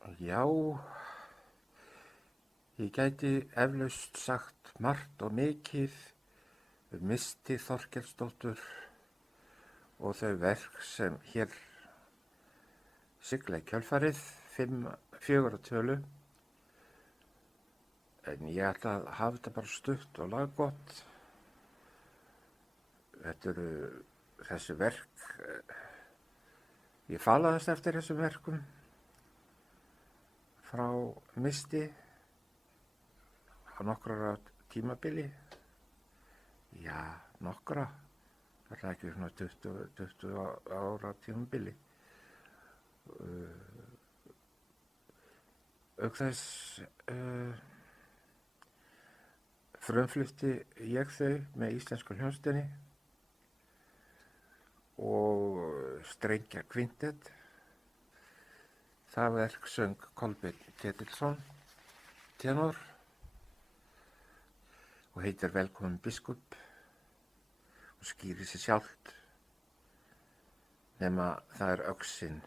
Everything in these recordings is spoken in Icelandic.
Já, ég gæti eflaust sagt margt og mikið Misti Þorkelsdóttur og þau verk sem hér sigla í kjölfarið, 4 tölu. En ég ætla að hafa þetta bara stutt og laggott. Þetta eru þessi verk, ég falaðist eftir þessum verkum frá Misti á nokkra tímabili. Já, nokkra, það er ekki svona 20 ára tímabili. Auk þess frumflutti ég þau með íslensku hljómsveitinni og strengja kvintett. Það verk söng Kolbeinn Ketilsson, tenor, og heitir Velkomin biskup og skýrir sig sjálft, nema það er öxin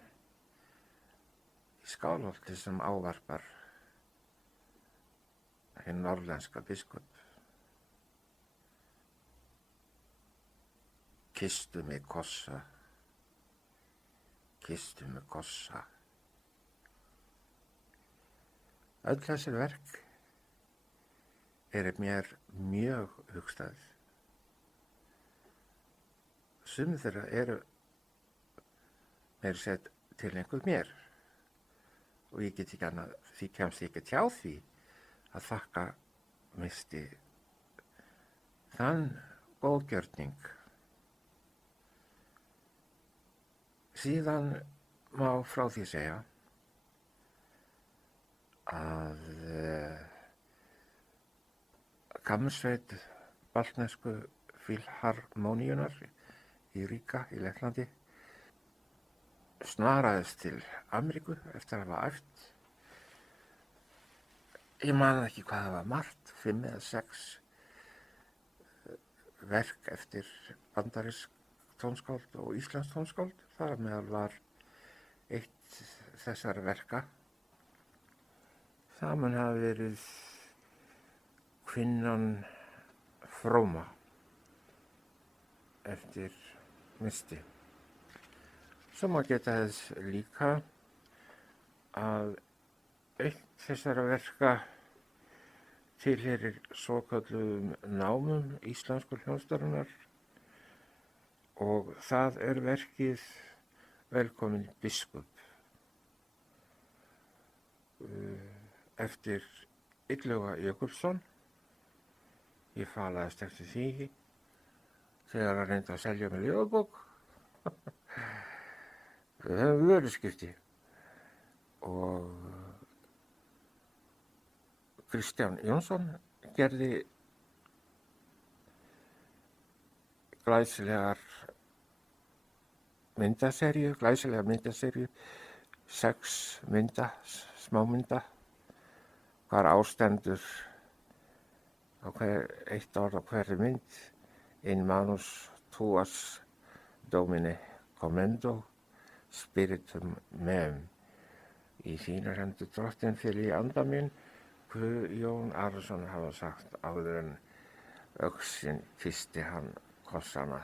í Skálholti sem ávarpar hinn norrlenska biskup. Kysstu mig kossa, kysstu mig kossa. Öll þessi verk eru mér mjög hugstæð. Sum þeirra eru meira sett tileinkuð mér og ég get ekki annað, því kemst ég ekki hjá því að þakka Misti þann góðgjörning. Síðan má frá því segja að kammersveit baltnesku filharmoníunar í Riga í Lettlandi snaraðist til Ameríku eftir að hafa æft. Ég man ekki hvað það var margt, 5 eða 6 verk eftir bandarísk tónskáld og íslensk tónskáld. Þar meðal var eitt þessara verka. Það mun hafa verið Kvinnan fróma eftir Misti. Svo má geta þess líka að eitt þessara verka tilheyrir svokölluðum námum íslensku hljómsveitarinnar og það er verkið Velkomin biskup eftir Illuga Jökulsson. Ég falaðist eftir því þegar hann reyndi að selja mig ljóðabók. Við höfum vöruskipti og Kristján Jónsson gerði glæsilega myndaseríu, 6 smámynda, hvar ástendur eitt orð á hverri mynd, in manus tuas domine commendo spiritum meum. Í þínar hendur drottin fyrir í anda minn, Jón Arason hafa sagt áður en öxin kyssti hann kossana.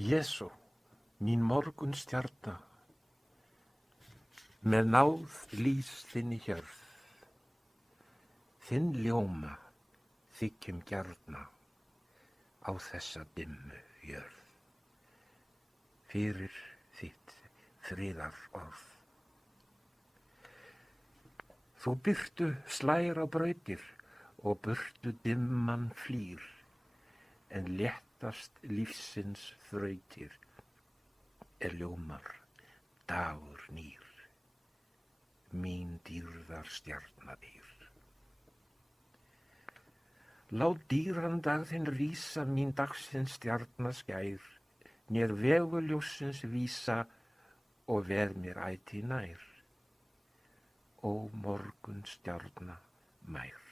Jesú, mín morgunstjarna, með náð lýs þinni hjörð, þinn ljóma þykjum gjarna á þessa dimmu jörð. Fyrir þitt friðarorð. Þú birtu slær á brautir og burtu dimman flýr, en léttast lífsins þrautir ljómar dagur nýr, mín dýrðar stjarnadýr. Lát dýran dag þinn rísa mín dagsins stjarna skær, nér veguljósins vísa og veð mér ætíð nær, ó morgun stjarna mær.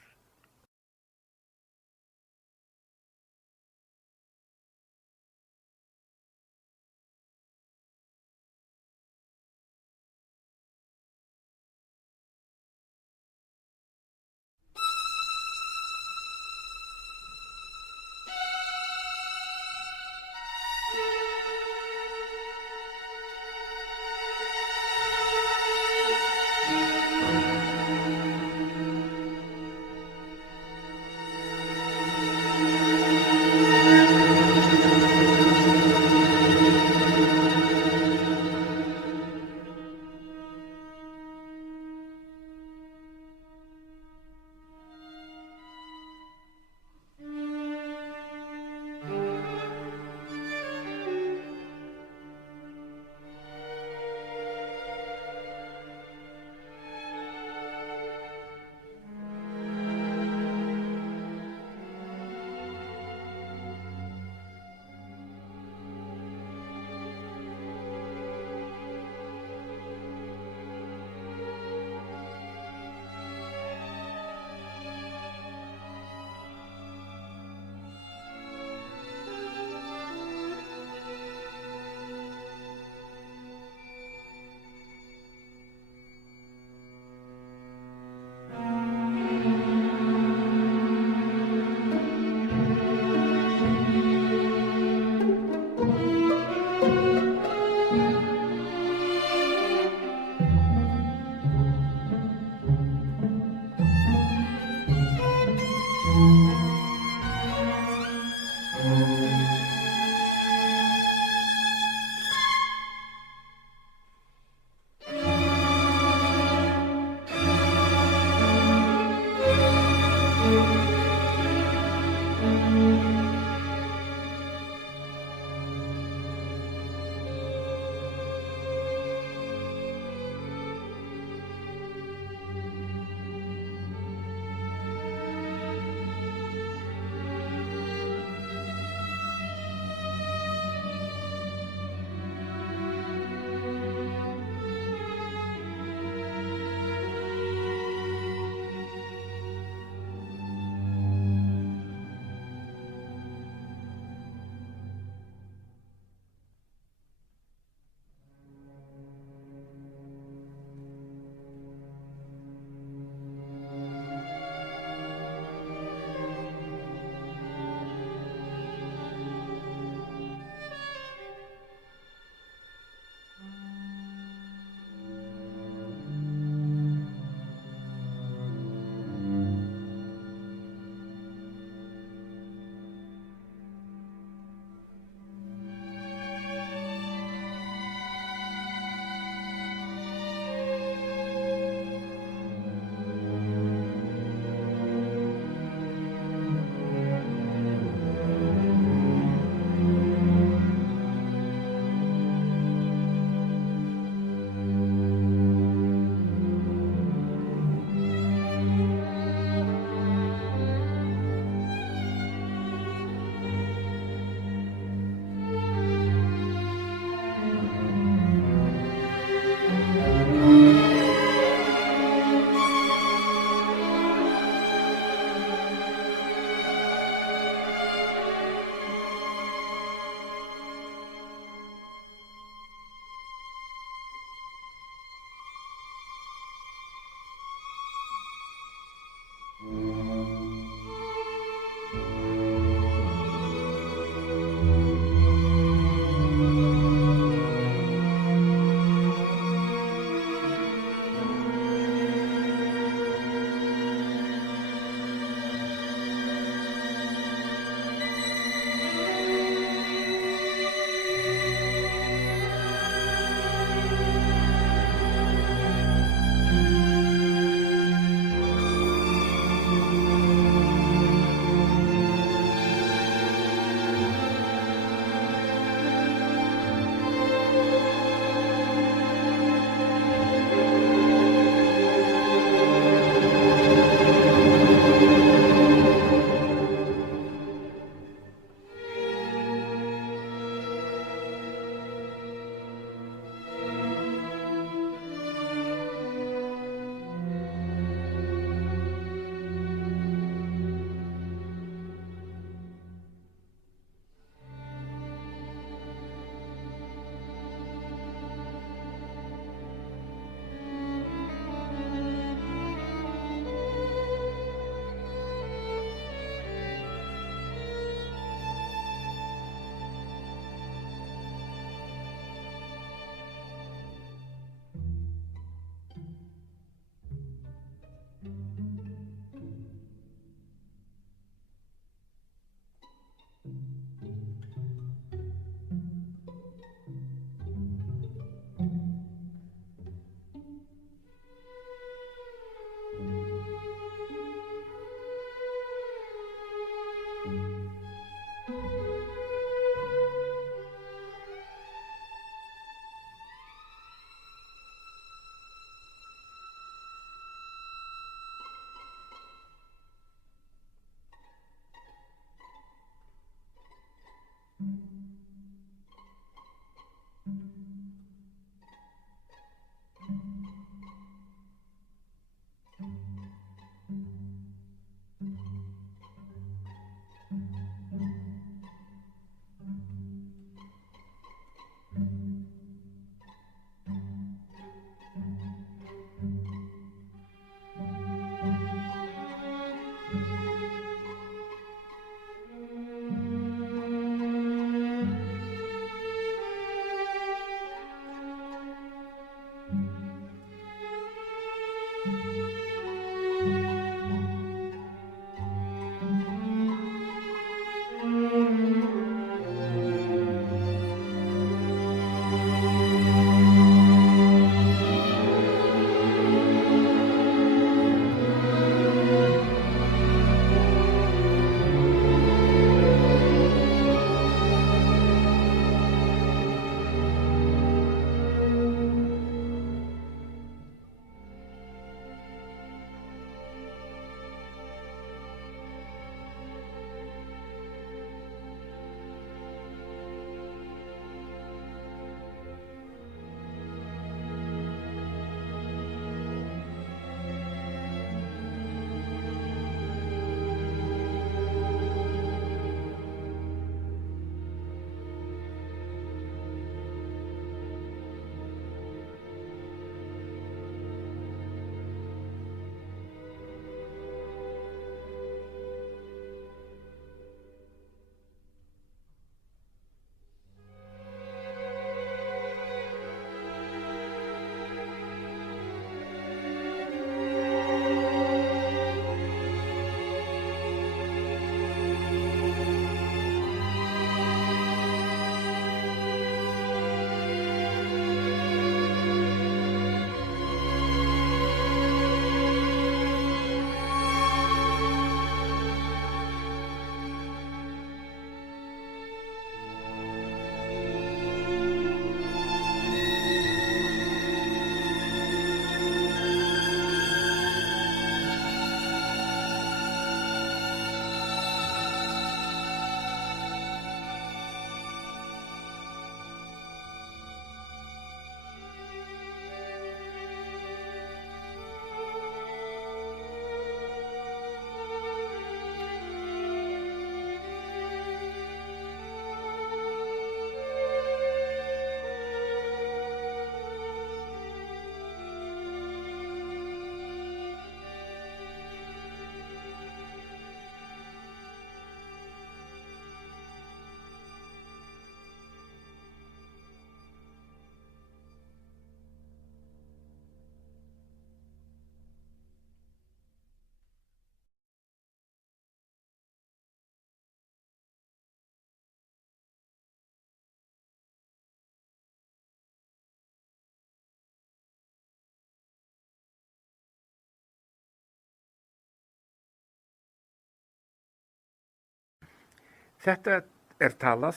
Þetta er talað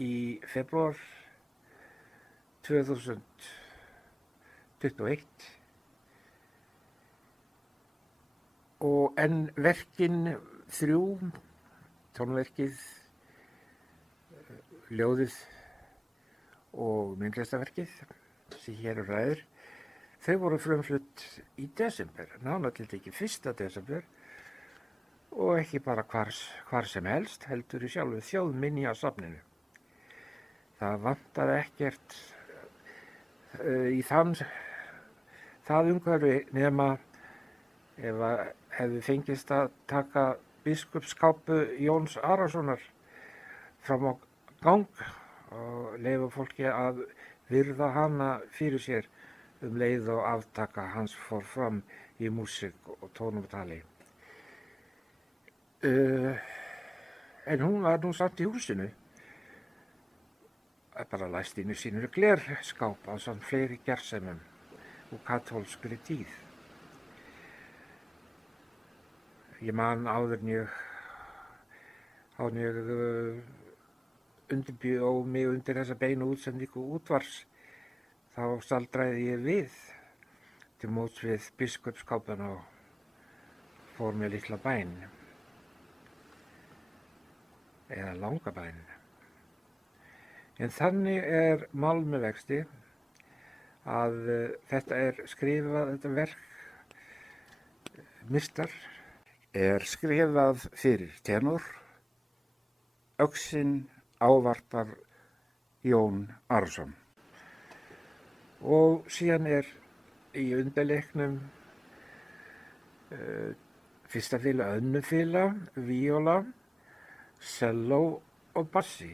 í febrúar 2021 og en verkin 3, tónverkið, ljóðið og myndlistaverkið sem hér ræður, þau voru frumflutt í desember, nánar tiltekið 1. desember og ekki bara hvar sem helst, heldur í sjálfu þjóðminjasafninu. Það vantaði ekkert í það umhverfi nema ef að hefði fengist að taka biskupskápu Jóns Arasonar fram á gang og leyfa fólki að virða hana fyrir sér leið og aftaka hans fór fram í músík og tónumtali. En hún var nú samt í húsinu, bara læst inn í sínur glerskáp á svona fleiri gersemum úr kaþólskri tíð. Ég man áður en ég áður en ég undirbjó mig undir þessa beinu útsendingu útvars, þá staldraði ég við til móts við biskupskápuna og fór með litla bæn, eða langa bæn. En þannig er mál með vexti að þetta er skrifað, þetta verk Mistar er skrifað fyrir tenor. Öxin ávarpar Jón Arason. Og síðan er í undirleiknum fyrsta fíla, önnur fíla, víóla, selló og bassi.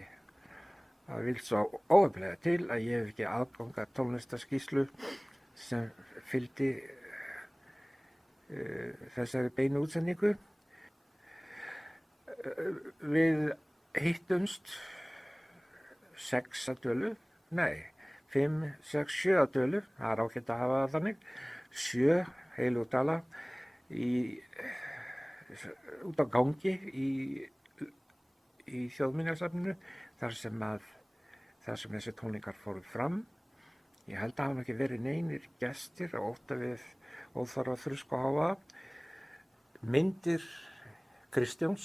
Það vil svo óöflega til að ég hef ekki aðgang að tónlistarskýrslu sem fylgdi þessari beinu útsendingu. Við hittumst 6 að tölu, nei, 5, 6, 7 að tölu, það er ágætt að hafa það þannig, 7 heilugdala út á gangi í Þjóðminjasafninu, þar sem þessi tónleikar fóru fram. Ég held að hafa ekki verið neinir gestir og ótta við óþarfa þrusk og hávaða. Myndir Kristjáns,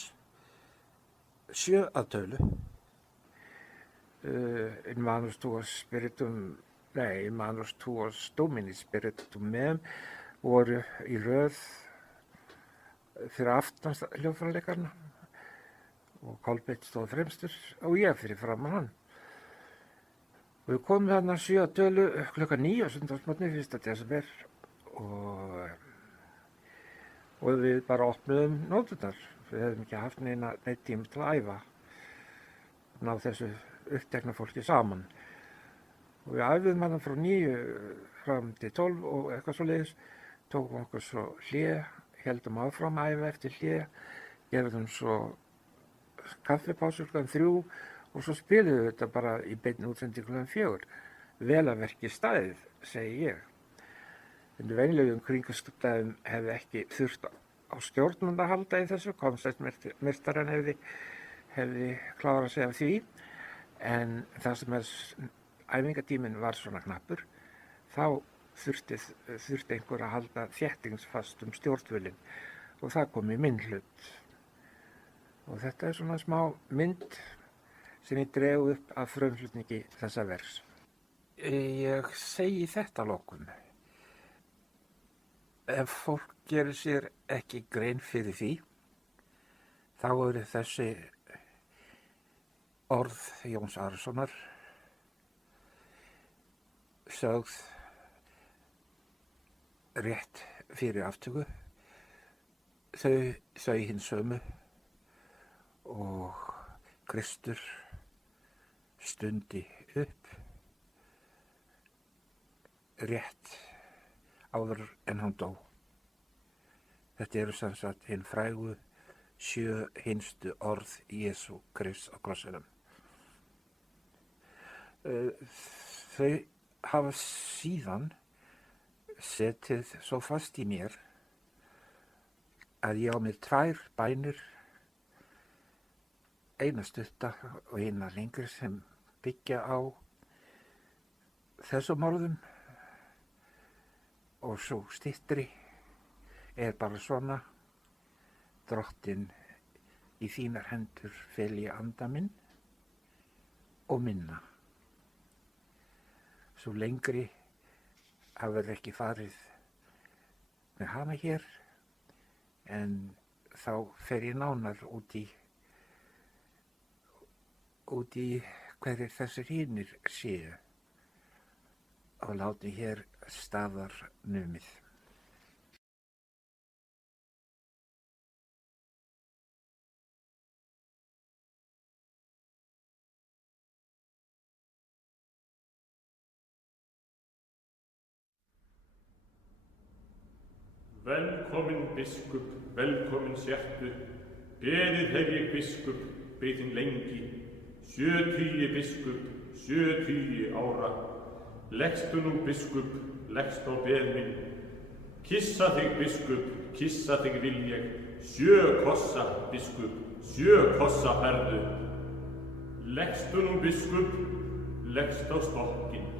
7 að tölu. In manus tuos Domini spiritum meum voru í röð fyrir aftan hljóðfæralekarana og Kolbeinn stóð fremstur og ég fyrir framan hann. Og við komum þarna 7 að tölu klukkan 9 á sunnudagsmorgni 1. desember og við bara opnuðum nóturnar. Við hefðum ekki haft neitt tíma til að æfa, ná þessu upptekna fólki saman. Og við æfðum hann frá 9 fram til 12 og eitthvað svoleiðis, tókum okkur svo hlé, heldum áfram að æfa eftir hlé, gerðum svo kaffipásu klukkan 3 og svo spiluðum við þetta bara í beinni útsendingu klukkan 4. Vel að verki staðið, segi ég. En venjulegum kringumstæðum hefði ekki þurft á stjórnum að halda í þessu, konsertmeistarinn hefði klárað sig af því, en það sem æfingatíminn var svona knappur, þá þurfti einhver að halda þéttingsfast stjórnvölinn og það kom í minn hlut. Og þetta er svona smá mynd sem ég dreg upp af frumflutningi þessa verks. Ég segi þetta að lokum. Ef fólk gerir sér ekki grein fyrir því, þá eru þessi orð Jóns Arasonar sögð rétt fyrir aftöku, þau hins sömu og Kristur stundi upp rétt áður en hann dó. Þetta eru sem sagt hinn frægu 7 hinstu orð Jesú Krists á krossinum. Þau hafa síðan setið svo fast í mér að ég á mér 2 bænir, eina stutta og eina lengri sem byggja á þessum orðum, og svo styttri er bara svona: Drottinn, í þínar hendur fel ég anda minn og minna. Svo lengri hafði ekki farið með hana hér, en þá fer ég nánar út í hverjir þessir hinir séu og láti hér staðar numið. Velkomin biskup, velkomin sértu, beðið hef ég biskup, beið þinn lengi, 70 biskup, 70 ára. Leggstu nú biskup, leggst á beð minn, kissa þig biskup, kissa þig vil ég, 7 kossa biskup, sjö kossa færðu. Leggstu nú biskup, leggst á stokkinn.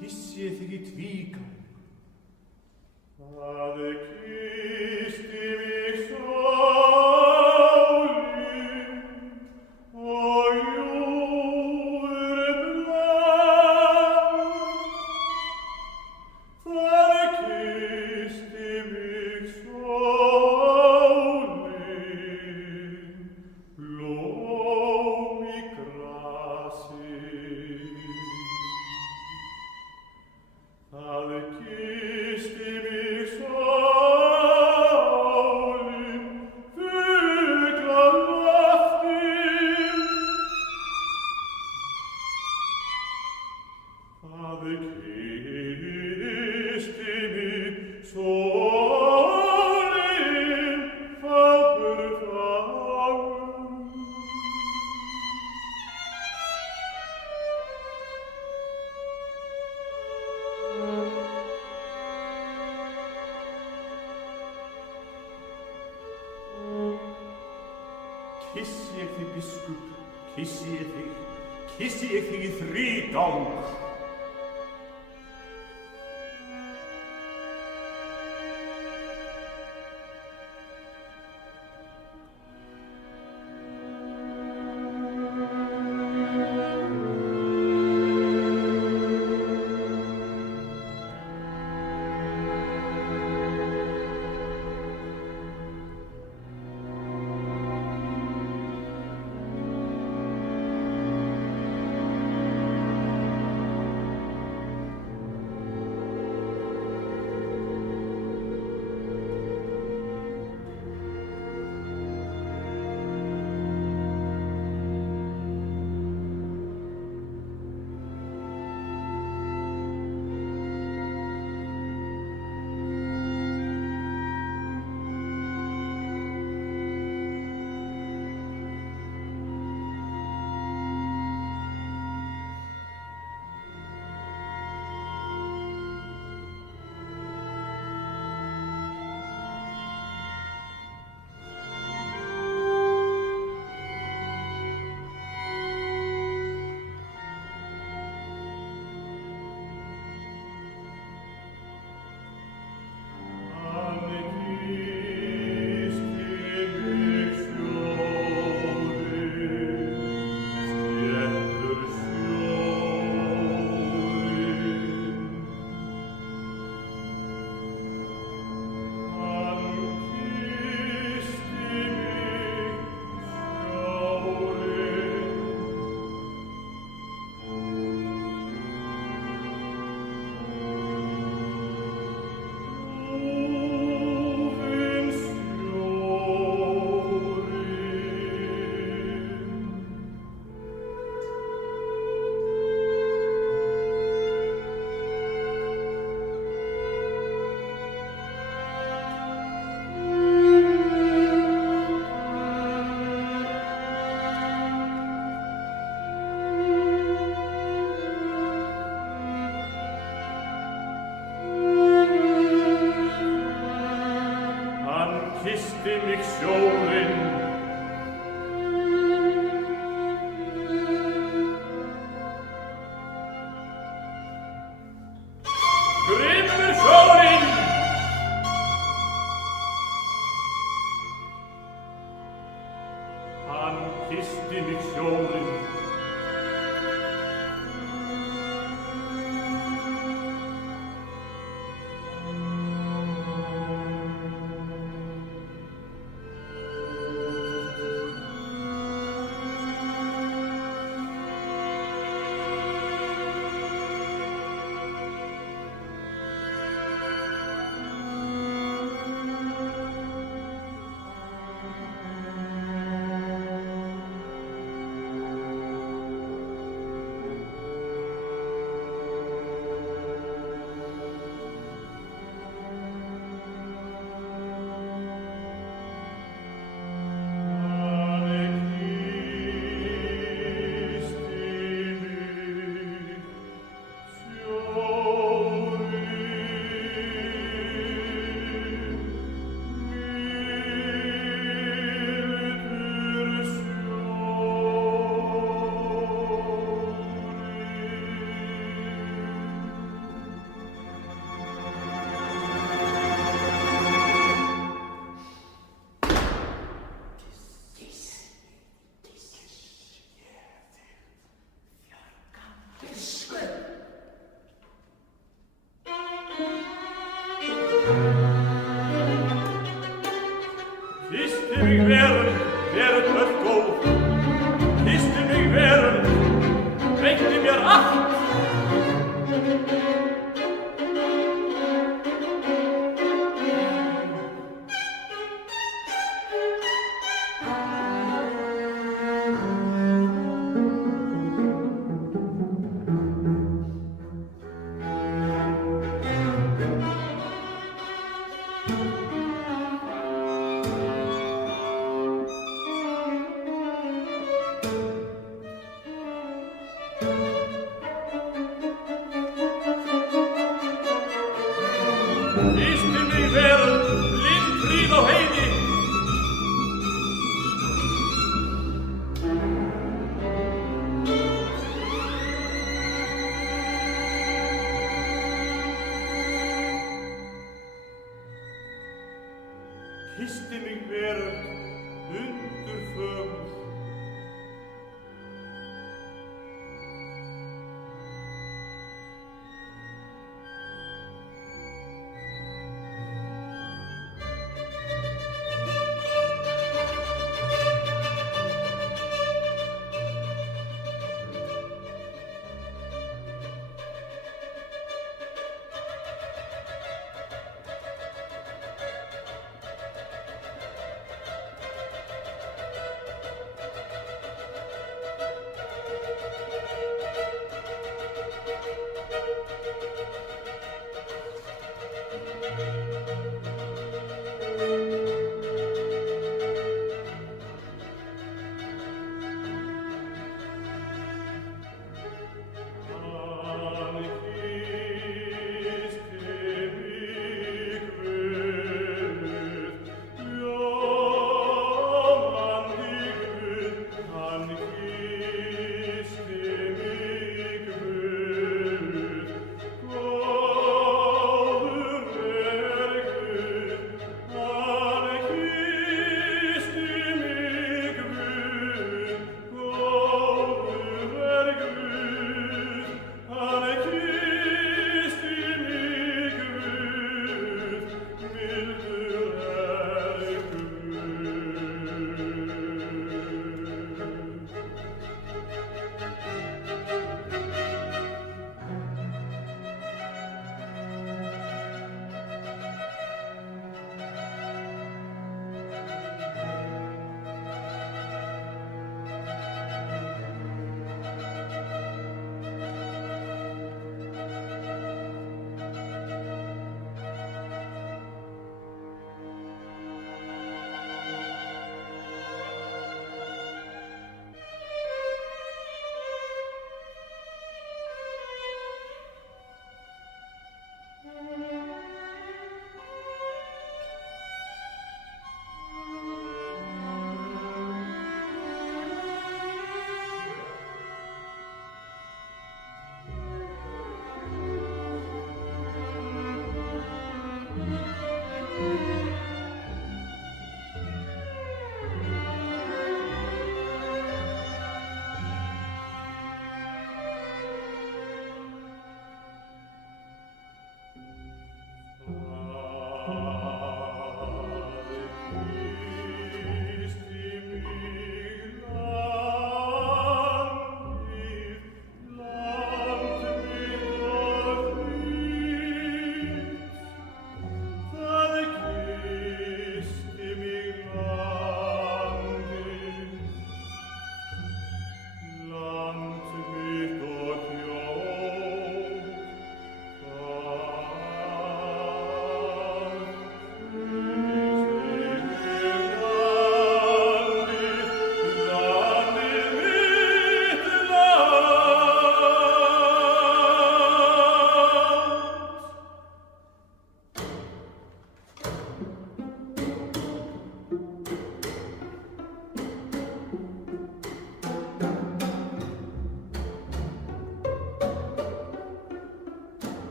Kyssi ég þig í tvígang. Það kyssti mig sálin og júður blátt. Það kyssti mig sálin, blóm í grasi. Það kyssti mig sálin, fuglar loftin. Það kyssti mig sálin, fagur fagur. Kyssi ég þig, biskup, kyssi ég þig í þrígang. Kyssti mig sjórinn. Grimmur sjórinn. Hann kyssti mig sjórinn. Fyrstu mig veröld, blindhríð á heiði. Kyssti mig veröld, undurfögur.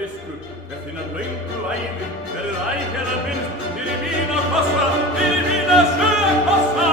biskup, með þína löngu ævi verður æhera minnst fyrir mína kossa, fyrir mína sögkossa.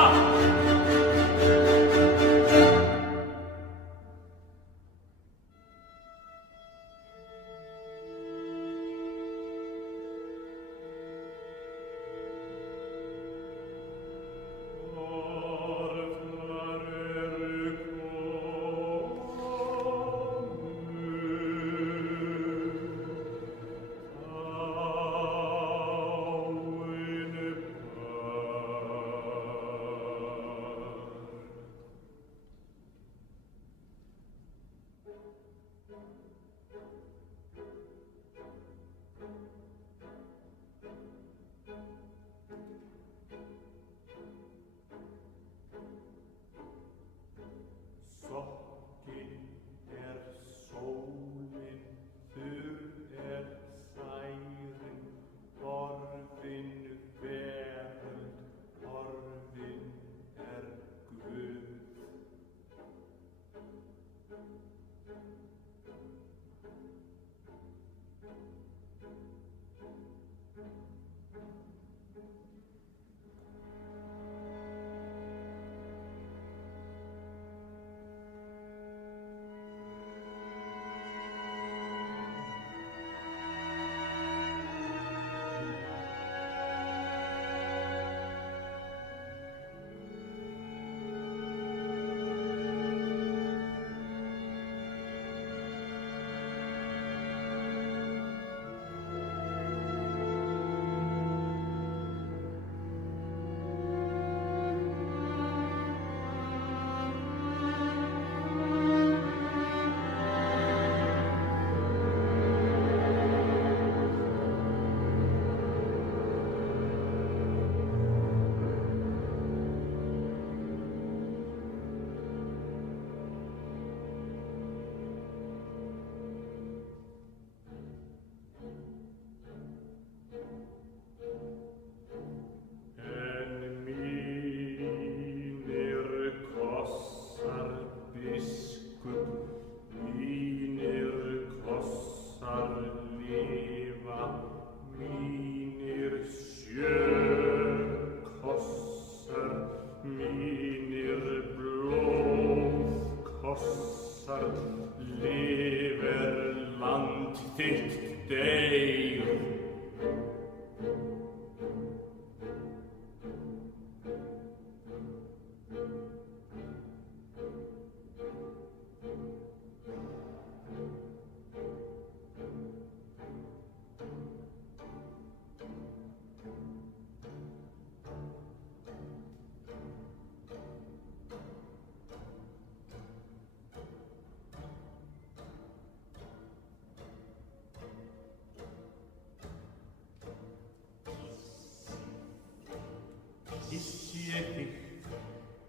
Kyssi ég þig,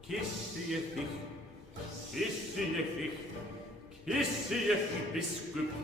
kyssi ég þig, kyssi ég þig, kyssi ég þig, biskup.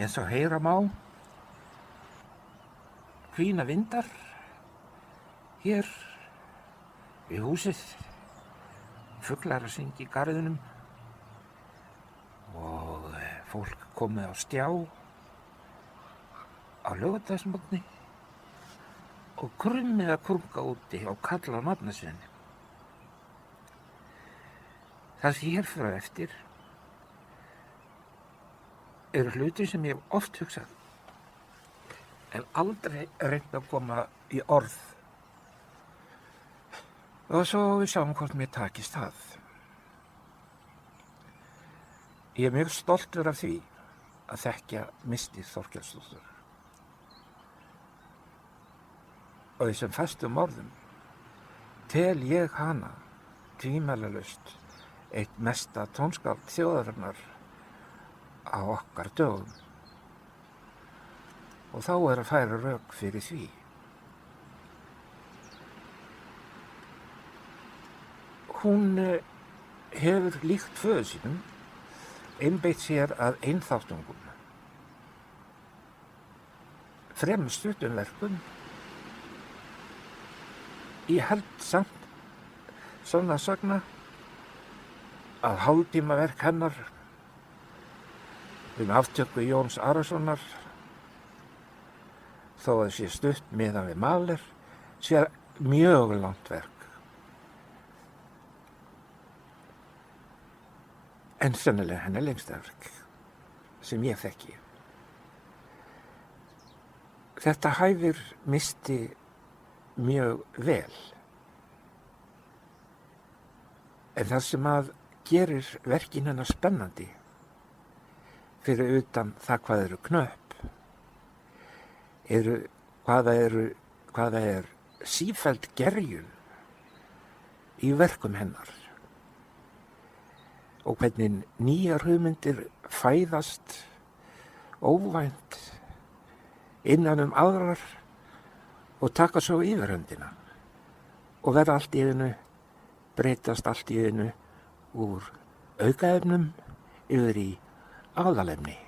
Eins og heyra má, hvína vindar hér við húsið, fuglar að syngja í garðinum og fólk komið á stjá á laugardagsmorgni og krummið að krunga úti og kalla á nafnasveini. Það sem hér fyrir eftir eru hlutir sem ég hef oft hugsað en aldrei reynt að koma í orð. Og svo við sjáum hvort mér takist það. Ég er mjög stoltur af því að þekkja Mystið Þorkelsdóttur. Og þessum fastum orðum tel ég hana tvímælalaust eitt mesta tónskáld þjóðarinnar á okkar dögum. Og þá að færa rök fyrir því. Hún hefur líkt föður sínum einbeitt sér að einþáttungum, fremur stuttum verkum. Ég held samt svona sagna að hálftímaverk hennar aftöku Jóns Arasonar, þó að sé stutt miðað við Mahler, sé mjög langt verk. En sennilega hennar lengsta verk sem ég þekki. Þetta hæfir misti mjög vel. En það sem að gerir verkin hennar spennandi, fyrir utan það hvað eru knöpp, hvað er sífelld gerjun í verkum hennar og hvernig nýjar hugmyndir fæðast óvænt innan aðrar og taka svo yfirhöndina og verða allt í einu, breytast allt í einu úr aukaefnum yfir í aðalefni.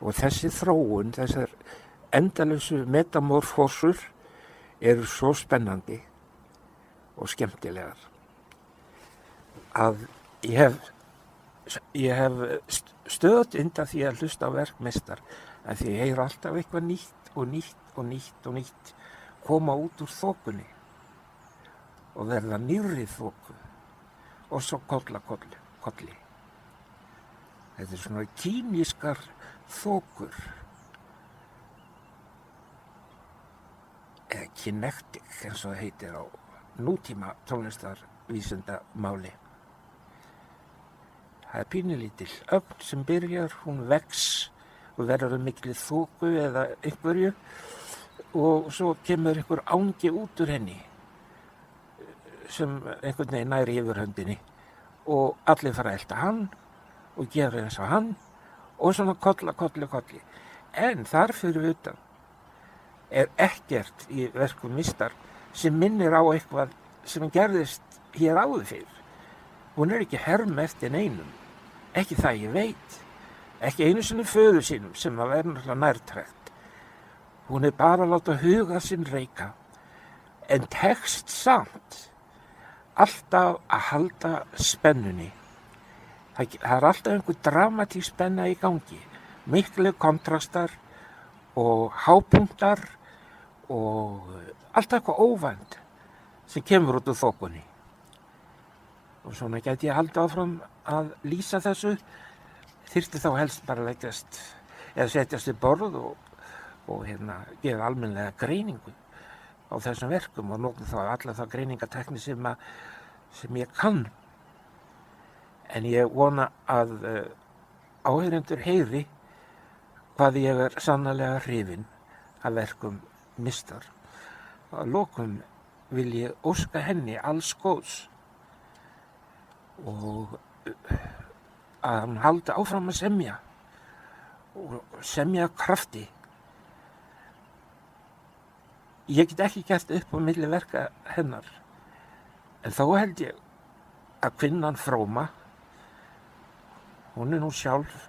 Og þessi þróun, þessar endalausu metamorfósur eru svo spennandi og skemmtilegar að ég hef stöðugt undan því að hlusta á verk meistar, að því ég heyr alltaf eitthvað nýtt og nýtt og nýtt og nýtt koma út úr þokunni og verða nýrri þoku og svo kolli. Þetta er svona kínískar þokur eða kinektik eins og það heitir á nútíma tónlistarvísindamáli. Það er pínulítil ögn sem byrjar, hún vex og verður miklu þoku eða einhverju og svo kemur einhver angi út úr henni sem einhvern veginn næri yfirhöndinni og allir fara að elta hann og gera eins og hann og svona kolli. En þar fyrir utan er ekkert í verkum Mistar sem minnir á eitthvað sem gerðist hér áður fyrr. Hún er ekki herm eftir neinum, ekki það ég veit, ekki einu sinni föður sínum sem að vera náttúrulega nærtrækt. Hún er bara að láta huga sinn reika, en tekst samt alltaf að halda spennunni. Það er alltaf einhver dramatísk spenna í gangi, miklu kontrastar og hápunktar og alltaf eitthvað óvænt sem kemur út úr þokunni. Og svona gæti ég haldið áfram að lýsa þessu, þyrfti þá helst bara leggjast eða setjast við borð og gefa almennilega greiningu á þessum verkum og nota þá alla þá greiningatekni sem ég kann. En ég vona að áheyrendur heyri hvað ég er sannarlega hrifinn af verkum Mistar. Að lokum vil ég óska henni alls góðs og að hann haldi áfram að semja og semja krafti. Ég get ekki gert upp á milli verka hennar, en þó held ég að kvinnan fróma, hún er nú sjálf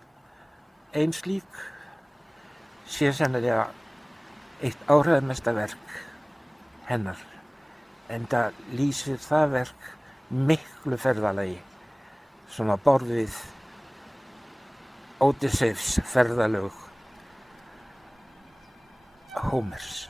ein slík, sé sennilega eitt áhrifamesta verk hennar, en það lýsir það verk miklu ferðalagi, svona borð við Ódysseifs ferðalög Hómers.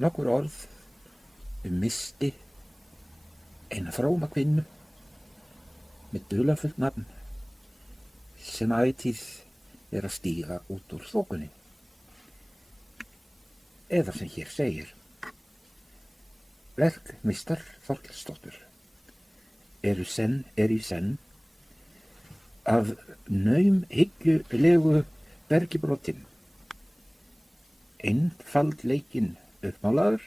nokkur orð misti eina fróma kvinnu með dularfullt nafn sem ætíð að stíga út úr þokunni. Eða sem hér segir: verk Mr. Þorkelsdóttur eru í senn af naumhyggjulegu bergi brotin, einfaldleikinn uppmálaður,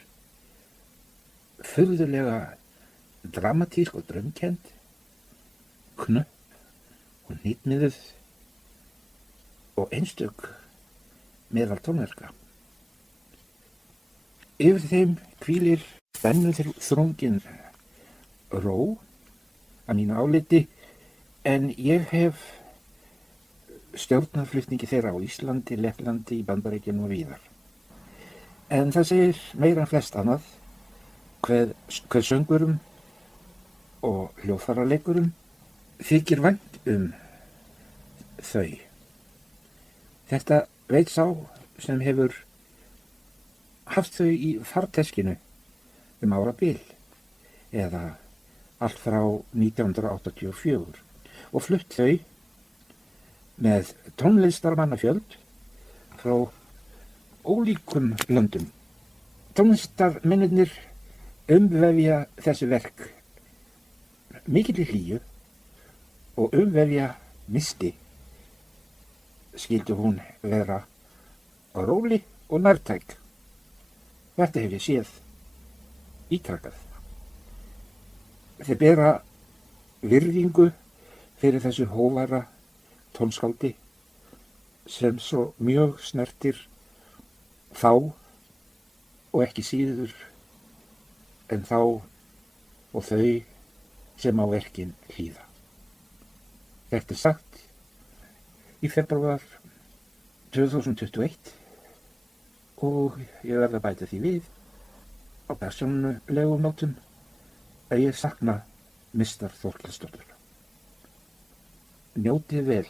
furðulega dramatísk og draumkennd, knöpp og hnitmiðuð og einstök meðal tónverka. Yfir þeim hvílir spennuþrungin ró að mínu áliti, en ég hef stjórnarflutningi þeirra á Íslandi, Lettlandi, í Bandaríkjunum og víðar. En það segir meira en flest annað hver söngurum og hljóðfæraleikurum þykir vænt þau. Þetta veit sá sem hefur haft þau í farteskinu árabil, eða allt frá 1984, og flutt þau með tónlistarmannafjöld frá ólíkum löndum. Tónlistarmennirnir umvefja þessi verk mikilli hlýju og umvefja Misti. Skyldi hún vera róli og nærtæk. Þetta hef ég séð ítrekað. Þeir bera virðingu fyrir þessu hógværa tónskáldi sem svo mjög snertir þá og ekki síður en þá og þau sem á verkin hlýða. Þetta er sagt í febrúar 2021 og ég verð að bæta því við á persónulegum nótum að ég sakna Mr. Þorkelsdóttur. Njótið vel.